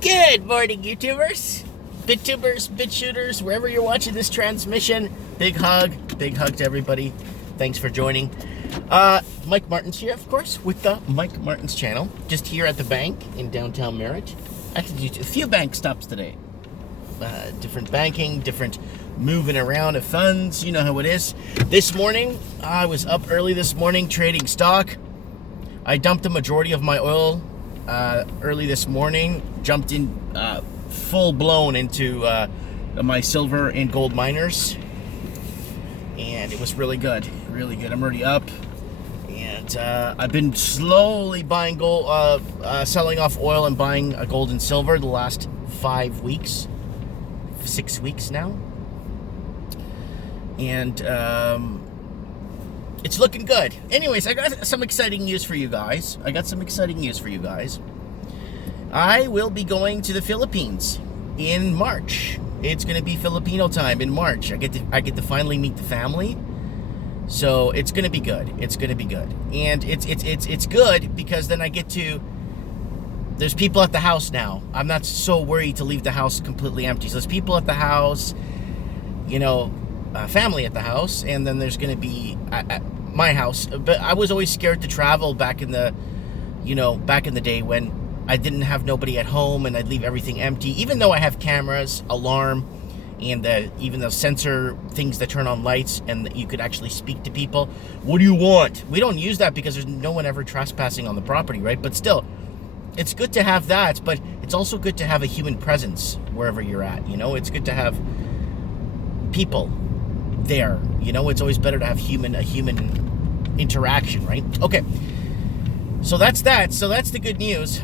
Good morning, YouTubers, BitTubers, BitShooters, wherever you're watching this transmission. Big hug to everybody. Thanks for joining. Mike Martin's here, of course, with the Mike Martin's channel. Just here at the bank in downtown Merritt. I had to do a few bank stops today. Different banking, different moving around of funds. You know how it is. This morning, I was up early this morning trading stock. I dumped the majority of my oil early this morning. Jumped in full-blown into my silver and gold miners. And it was really good. Really good. I'm already up. And I've been slowly buying gold, selling off oil and buying gold and silver the last 5 weeks. 6 weeks now. And it's looking good. Anyways, I got some exciting news for you guys. I will be going to the Philippines in March. It's going to be Filipino time in March. I get to finally meet the family. So it's going to be good. And it's good because then I get to, there's people at the house now. I'm not so worried to leave the house completely empty. So there's people at the house, family at the house, and then there's going to be at my house. But I was always scared to travel back in the day when I didn't have nobody at home and I'd leave everything empty. Even though I have cameras, alarm, and even the sensor things that turn on lights, and you could actually speak to people. What do you want? We don't use that because there's no one ever trespassing on the property, right? But still, it's good to have that, but it's also good to have a human presence wherever you're at. It's good to have people there. It's always better to have a human interaction, right? Okay, so that's that. So that's the good news.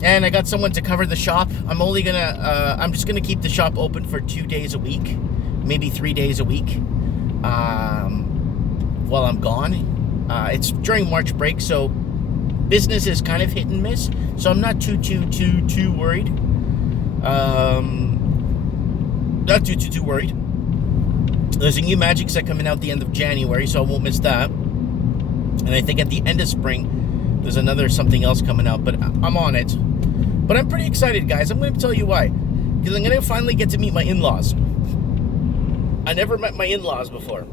And I got someone to cover the shop. I'm just gonna keep the shop open for 2 days a week, maybe 3 days a week, while I'm gone. It's during March break, so business is kind of hit and miss. So I'm not too worried. Not too worried. There's a new magic set coming out the end of January, so I won't miss that. And I think at the end of spring, there's another something else coming out, but I'm on it. But I'm pretty excited, guys. I'm going to tell you why. Because I'm going to finally get to meet my in-laws. I never met my in-laws before.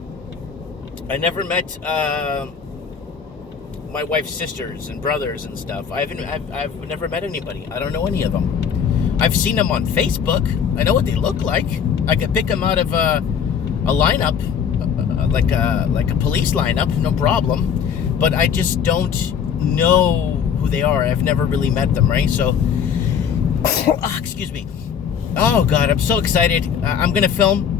I never met my wife's sisters and brothers and stuff. I've never met anybody. I don't know any of them. I've seen them on Facebook. I know what they look like. I could pick them out of a lineup, like a police lineup, no problem. But I just don't know who they are. I've never really met them, right? So, excuse me. Oh God, I'm so excited. I'm gonna film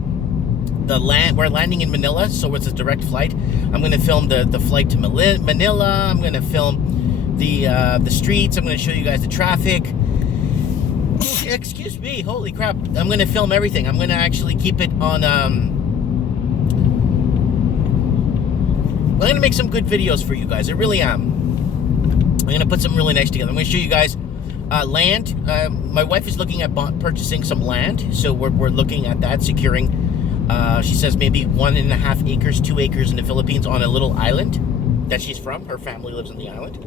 we're landing in Manila, so it's a direct flight. I'm gonna film the flight to Manila. I'm gonna film the streets. I'm gonna show you guys the traffic. Excuse me, holy crap. I'm gonna film everything. I'm gonna actually keep it on I'm going to make some good videos for you guys. I really am. I'm going to put some really nice together. I'm going to show you guys land. My wife is looking at purchasing some land. So we're looking at that, securing, she says maybe 1.5 acres, 2 acres in the Philippines on a little island that she's from. Her family lives on the island.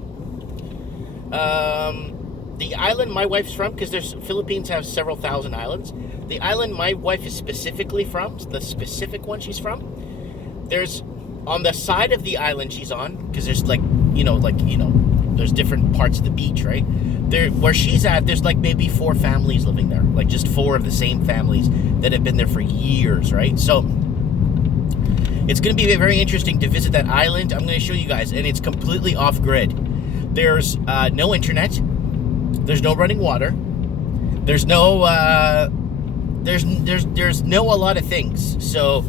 The island my wife's from, because Philippines have several thousand islands. The island my wife is specifically from, the specific one she's from, there's on the side of the island she's on, because there's there's different parts of the beach, right? There, where she's at, there's like maybe 4 families living there, like just 4 of the same families that have been there for years, right? So it's going to be very interesting to visit that island. I'm going to show you guys, and it's completely off grid. There's no internet. There's no running water. There's no there's no a lot of things. So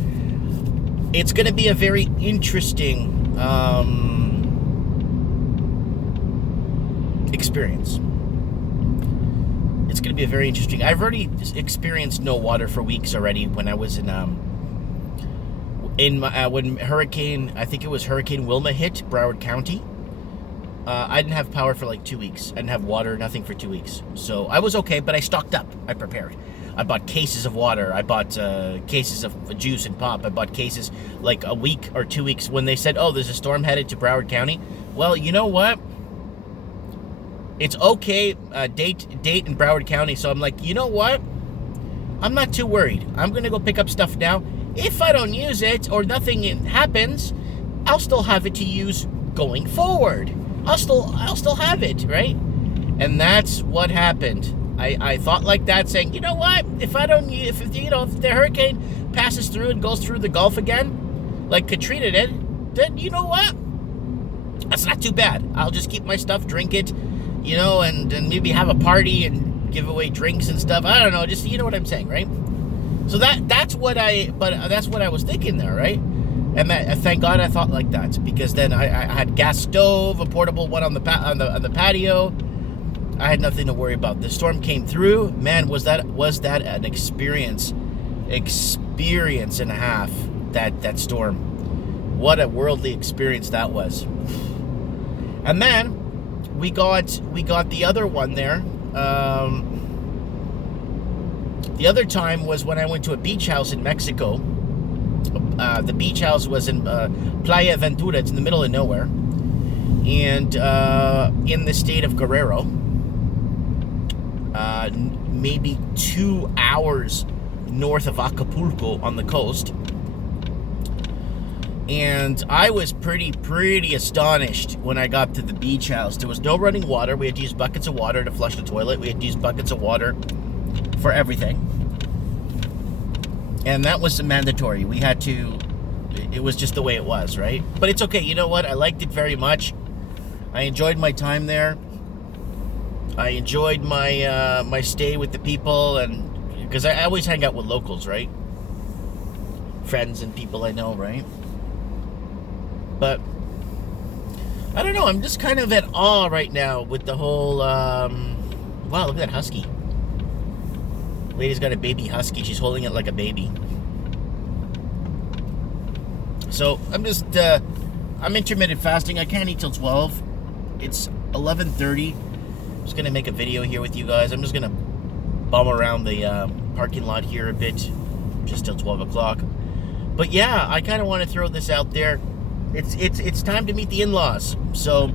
it's going to be a very interesting experience. It's going to be a very interesting. I've already experienced no water for weeks already when I was when Hurricane, I think it was Hurricane Wilma hit Broward County. I didn't have power for like 2 weeks. I didn't have water, nothing for 2 weeks. So I was okay, but I stocked up. I prepared. I bought cases of water. I bought cases of juice and pop. I bought cases like a week or 2 weeks when they said, oh, there's a storm headed to Broward County. Well, you know what? It's okay, date in Broward County. So I'm like, you know what? I'm not too worried. I'm going to go pick up stuff now. If I don't use it or nothing happens, I'll still have it to use going forward. I'll still have it, right? And that's what happened. I thought like that, saying, you know what? If the hurricane passes through and goes through the Gulf again, like Katrina did, then you know what? That's not too bad. I'll just keep my stuff, drink it, and maybe have a party and give away drinks and stuff. I don't know, just you know what I'm saying, right? So that's what I was thinking there, right? And thank God I thought like that, because then I had gas stove, a portable one on the patio. I had nothing to worry about. The storm came through. Man, was that an experience and a half, that storm. What a worldly experience that was. And then we got the other one there. The other time was when I went to a beach house in Mexico. The beach house was in Playa Ventura. It's in the middle of nowhere, and in the state of Guerrero. Maybe 2 hours north of Acapulco on the coast. And I was pretty astonished when I got to the beach house. There was no running water. We had to use buckets of water to flush the toilet. We had to use buckets of water for everything. And that was mandatory. We had to, it was just the way it was, right? But it's okay. You know what? I liked it very much. I enjoyed my time there. I enjoyed my stay with the people, and because I always hang out with locals, right? Friends and people I know, right? But I don't know. I'm just kind of at awe right now with the whole. Wow, look at that husky. Lady's got a baby husky. She's holding it like a baby. So I'm just. I'm intermittent fasting. I can't eat till 12. It's 11:30. I'm just gonna make a video here with you guys. I'm just gonna bum around the parking lot here a bit, just till 12 o'clock. But yeah, I kind of want to throw this out there. It's time to meet the in-laws. So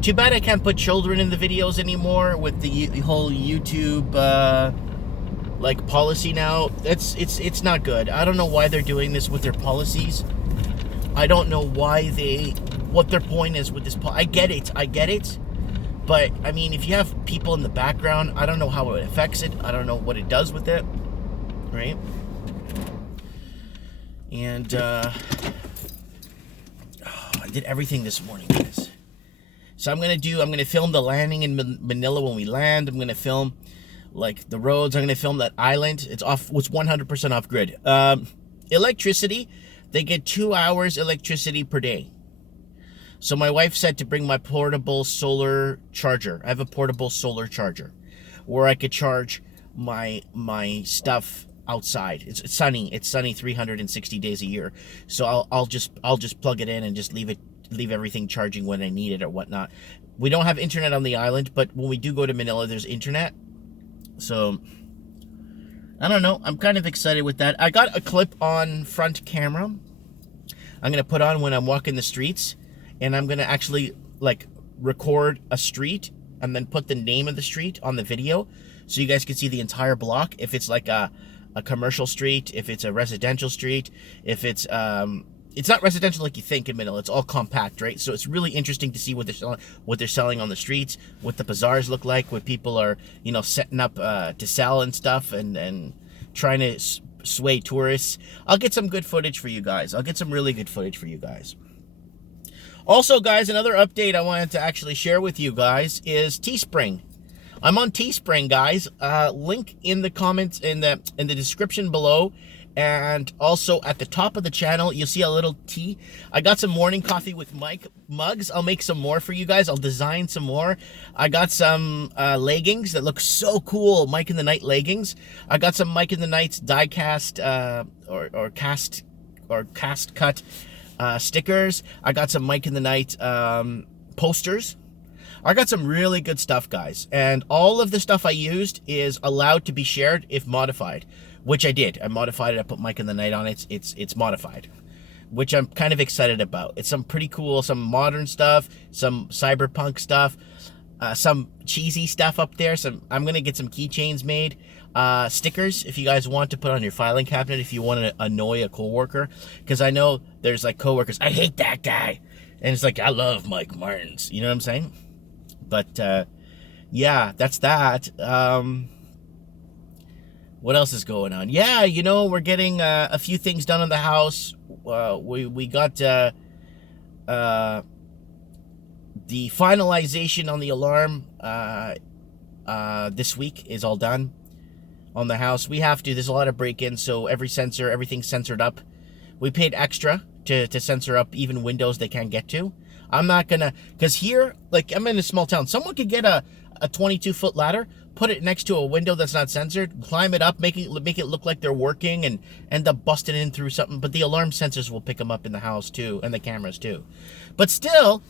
too bad I can't put children in the videos anymore with the whole YouTube like policy now. It's not good. I don't know why they're doing this with their policies. I don't know what their point is with this. I get it. But I mean, if you have people in the background, I don't know how it affects it. I don't know what it does with it, right? And I did everything this morning, guys. So I'm gonna film the landing in Manila when we land. I'm gonna film like the roads. I'm gonna film that island. It's 100% off grid. Electricity, they get 2 hours electricity per day. So my wife said to bring my portable solar charger. I have a portable solar charger where I could charge my stuff outside. It's sunny. It's sunny 360 days a year. So I'll just plug it in and just leave everything charging when I need it or whatnot. We don't have internet on the island, but when we do go to Manila, there's internet. So I don't know. I'm kind of excited with that. I got a clip-on front camera. I'm gonna put on when I'm walking the streets, and I'm gonna actually like record a street and then put the name of the street on the video, so you guys can see the entire block. If it's like a commercial street, if it's a residential street, if it's not residential like you think in Manila. It's all compact, right? So it's really interesting to see what they're selling on the streets, what the bazaars look like, what people are, setting up to sell and stuff, and trying to sway tourists. I'll get some good footage for you guys. I'll get some really good footage for you guys. Also, guys, another update I wanted to actually share with you guys is Teespring. I'm on Teespring, guys. Link in the comments, in the description below, and also at the top of the channel, you'll see a little T. I got some morning coffee with Mike mugs. I'll make some more for you guys. I'll design some more. I got some leggings that look so cool. Mike in the Night leggings. I got some Mike in the Night's die cast or cast cut stickers. I got some Mike in the Night posters. I got some really good stuff, guys. And all of the stuff I used is allowed to be shared if modified, which I did. I modified it. I put Mike in the Night on it. It's modified, which I'm kind of excited about. It's some pretty cool, some modern stuff, some cyberpunk stuff. some cheesy stuff up there. I'm gonna get some keychains made, stickers if you guys want to put on your filing cabinet if you want to annoy a coworker, because I know there's like coworkers, I hate that guy, and it's like, I love Mike Martins, you know what I'm saying? But yeah, that's that. What else is going on? Yeah, you know, we're getting a few things done in the house. We got the finalization on the alarm this week is all done on the house. We have to, there's a lot of break-ins, so everything's censored up. We paid extra to censor up even windows they can't get to. I'm not gonna, because here, like, I'm in a small town. Someone could get a 22-foot ladder, put it next to a window that's not censored, climb it up, make it look like they're working, and end up busting in through something. But the alarm sensors will pick them up in the house too, and the cameras too. But still,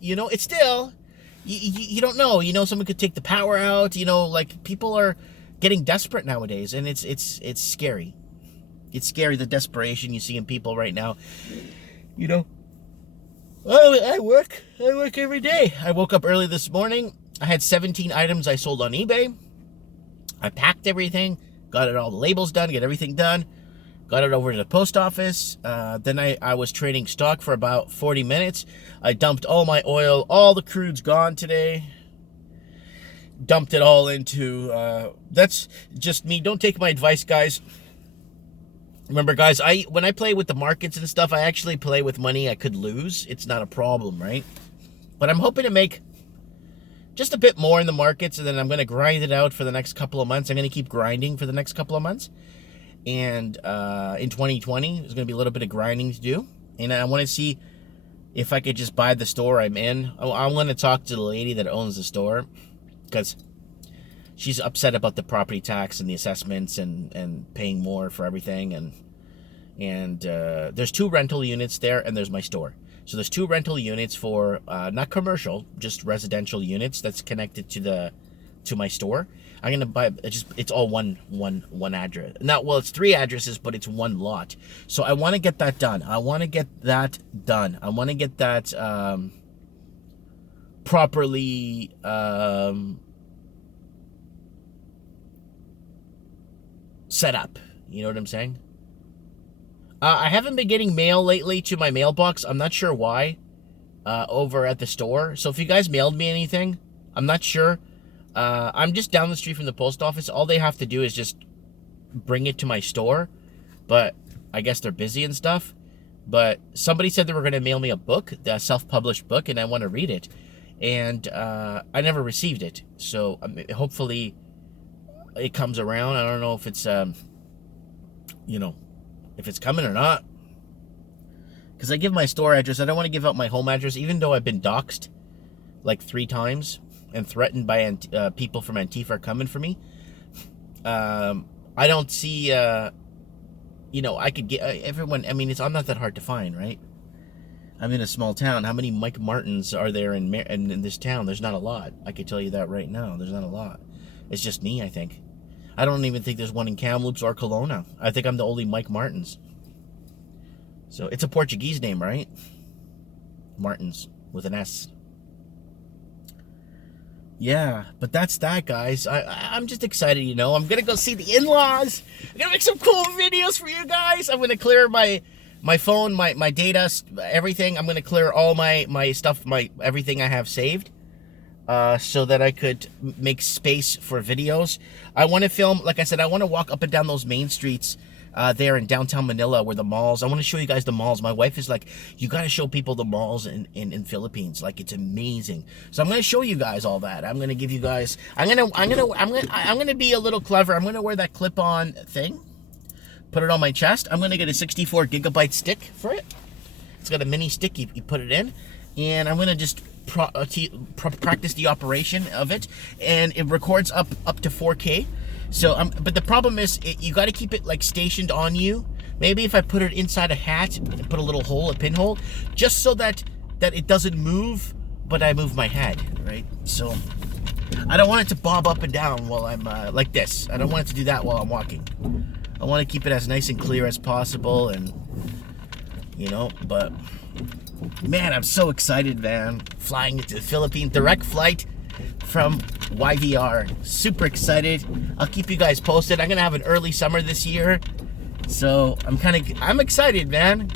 you know, it's still, you don't know. You know, someone could take the power out. You know, like, people are getting desperate nowadays, and it's scary. It's scary, the desperation you see in people right now. You know, I work every day. I woke up early this morning. I had 17 items I sold on eBay. I packed everything, got it all the labels done, get everything done, got it over to the post office. Then I was trading stock for about 40 minutes. I dumped all my oil. All the crude's gone today. Dumped it all into, that's just me. Don't take my advice, guys. Remember, guys, when I play with the markets and stuff, I actually play with money I could lose. It's not a problem, right? But I'm hoping to make just a bit more in the markets, and then I'm going to grind it out for the next couple of months. I'm going to keep grinding for the next couple of months. And in 2020, there's going to be a little bit of grinding to do. And I want to see if I could just buy the store I'm in. I'm going to talk to the lady that owns the store, because she's upset about the property tax and the assessments and paying more for everything. And there's 2 rental units there, and there's my store. So there's 2 rental units for not commercial, just residential units that's connected to my store. I'm gonna buy it's all one address. Now, well, it's 3 addresses, but it's 1 lot. So I want to get that done. I want to get that properly set up. You know what I'm saying? I haven't been getting mail lately to my mailbox. I'm not sure why. Over at the store. So if you guys mailed me anything, I'm not sure. I'm just down the street from the post office. All they have to do is just bring it to my store. But I guess they're busy and stuff. But somebody said they were going to mail me a book, a self-published book, and I want to read it. And I never received it. So hopefully it comes around. I don't know if it's, you know, if it's coming or not. Because I give my store address. I don't want to give out my home address, even though I've been doxxed like 3 times and threatened by people from Antifa coming for me. I don't see, you know, I could get everyone. I mean, I'm not that hard to find, right? I'm in a small town. How many Mike Martins are there in this town? There's not a lot. I can tell you that right now. There's not a lot. It's just me, I think. I don't even think there's one in Kamloops or Kelowna. I think I'm the only Mike Martins. So it's a Portuguese name, right? Martins with an S. Yeah, but that's that, guys. I'm just excited, you know. I'm going to go see the in-laws. I'm going to make some cool videos for you guys. I'm going to clear my phone, my data, everything. I'm going to clear all my stuff, everything I have saved. So that I could make space for videos. I want to film, like I said, I want to walk up and down those main streets there in downtown Manila where the malls. I want to show you guys the malls. My wife is like, you got to show people the malls in Philippines. Like, it's amazing. So I'm going to show you guys all that. I'm going to give you guys, I'm going to be a little clever. I'm going to wear that clip-on thing. Put it on my chest. I'm going to get a 64 gigabyte stick for it. It's got a mini stick. You put it in. And I'm going to just practice the operation of it, and it records up to 4K. So but the problem is you got to keep it like stationed on you. Maybe if I put it inside a hat and put a little hole, a pinhole, just so that it doesn't move, but I move my head, right? So I don't want it to bob up and down while I'm like this. I don't want it to do that while I'm walking. I want to keep it as nice and clear as possible, and you know, but Man, I'm so excited, man. Flying into the Philippines, direct flight from YVR. Super excited. I'll keep you guys posted. I'm gonna have an early summer this year, so I'm excited, man.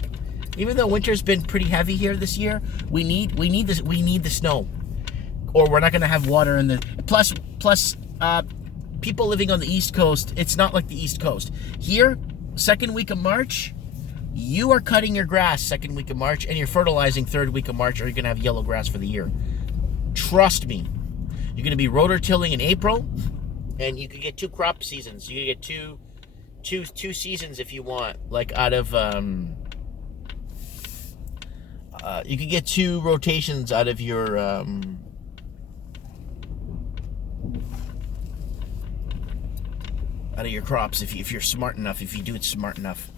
Even though winter's been pretty heavy here this year, we need the snow, or we're not gonna have water in the. Plus, people living on the East Coast, it's not like the East Coast here. Second week of March, you are cutting your grass second week of March, and you're fertilizing third week of March, or you're gonna have yellow grass for the year. Trust me. You're gonna be rotor-tilling in April, and you could get 2 crop seasons. You could get two seasons if you want, like out of you could get 2 rotations out of your crops if you're smart enough, if you do it smart enough.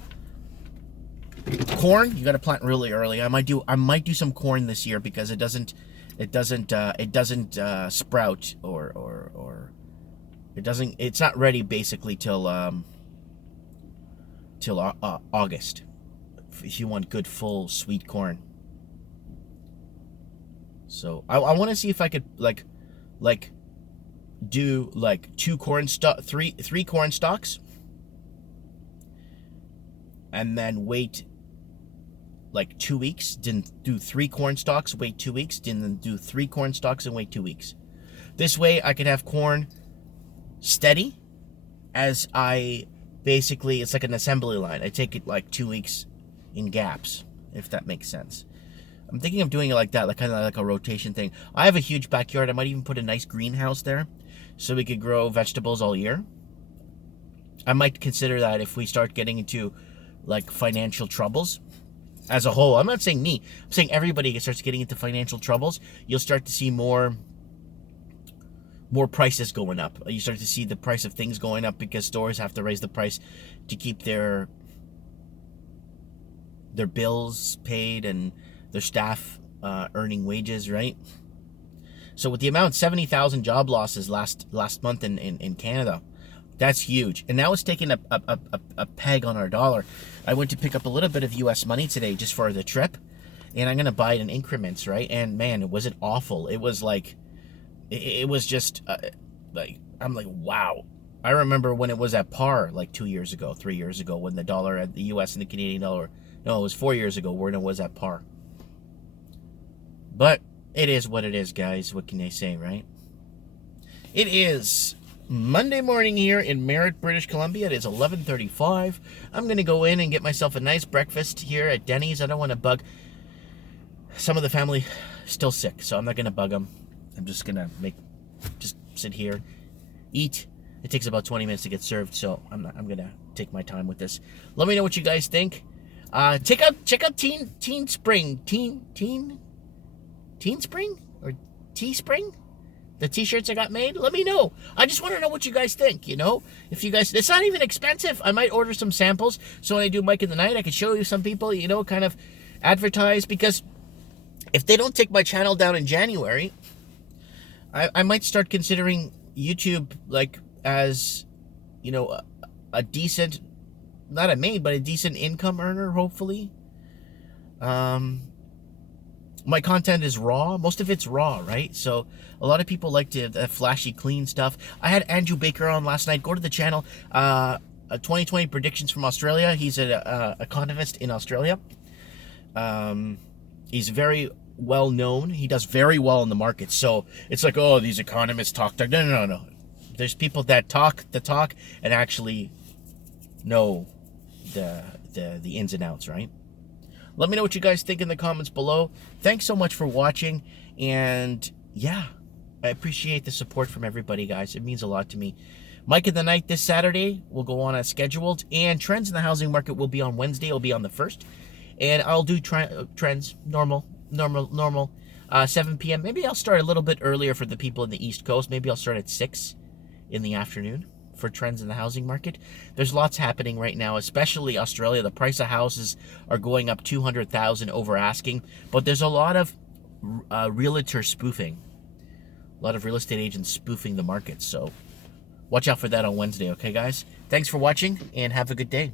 Corn, you got to plant really early. I might do some corn this year because it doesn't sprout or it's not ready basically till August if you want good full sweet corn. So I want to see if I could like do like 3 corn stalks, and then wait like 2 weeks, then do 3 corn stalks, wait 2 weeks, then do 3 corn stalks and wait 2 weeks. This way I could have corn steady as I basically, it's like an assembly line. I take it like 2 weeks in gaps, if that makes sense. I'm thinking of doing it like that, like kind of like a rotation thing. I have a huge backyard. I might even put a nice greenhouse there so we could grow vegetables all year. I might consider that if we start getting into like financial troubles as a whole. I'm not saying me. I'm saying everybody starts getting into financial troubles. You'll start to see more prices going up. You start to see the price of things going up because stores have to raise the price to keep their bills paid and their staff earning wages, right? So with the amount, 70,000 job losses last month in Canada, that's huge. And now it's taking a peg on our dollar. I went to pick up a little bit of U.S. money today just for the trip, and I'm going to buy it in increments, right? And man, was it awful. It was like, it was just, like, I'm like, wow. I remember when it was at par like 2 years ago, 3 years ago, when the dollar at the U.S. and the Canadian dollar, no, it was 4 years ago when it was at par. But it is what it is, guys. What can I say, right? It is Monday morning here in Merritt, British Columbia. It is 11:35. I'm going to go in and get myself a nice breakfast here at Denny's. I don't want to bug some of the family, still sick, so I'm not going to bug them. I'm just going to just sit here, eat. It takes about 20 minutes to get served, so I'm going to take my time with this. Let me know what you guys think. Check out Teespring. Teespring or Teespring? The t-shirts I got made, let me know. I just want to know what you guys think, you know? If you guys, it's not even expensive. I might order some samples so when I do Mike in the Night, I can show you some people, you know, kind of advertise. Because if they don't take my channel down in January, I might start considering YouTube like as, you know, a decent, not a maid, but a decent income earner, hopefully. My content is raw. Most of it's raw, right? So a lot of people like to flashy, clean stuff. I had Andrew Baker on last night. Go to the channel. 2020 predictions from Australia. He's an economist in Australia. He's very well known. He does very well in the market. So it's like, oh, these economists talk. No. There's people that talk the talk and actually know the ins and outs, right? Let me know what you guys think in the comments below. Thanks so much for watching. And yeah, I appreciate the support from everybody, guys. It means a lot to me. Mike in the Night this Saturday will go on as scheduled. And Trends in the Housing Market will be on Wednesday. It'll be on the 1st. And I'll do trends, normal, 7 p.m. Maybe I'll start a little bit earlier for the people in the East Coast. Maybe I'll start at 6 in the afternoon for Trends in the Housing Market. There's lots happening right now, especially Australia. The price of houses are going up 200,000 over asking, but there's a lot of realtor spoofing, a lot of real estate agents spoofing the market. So watch out for that on Wednesday, okay, guys? Thanks for watching and have a good day.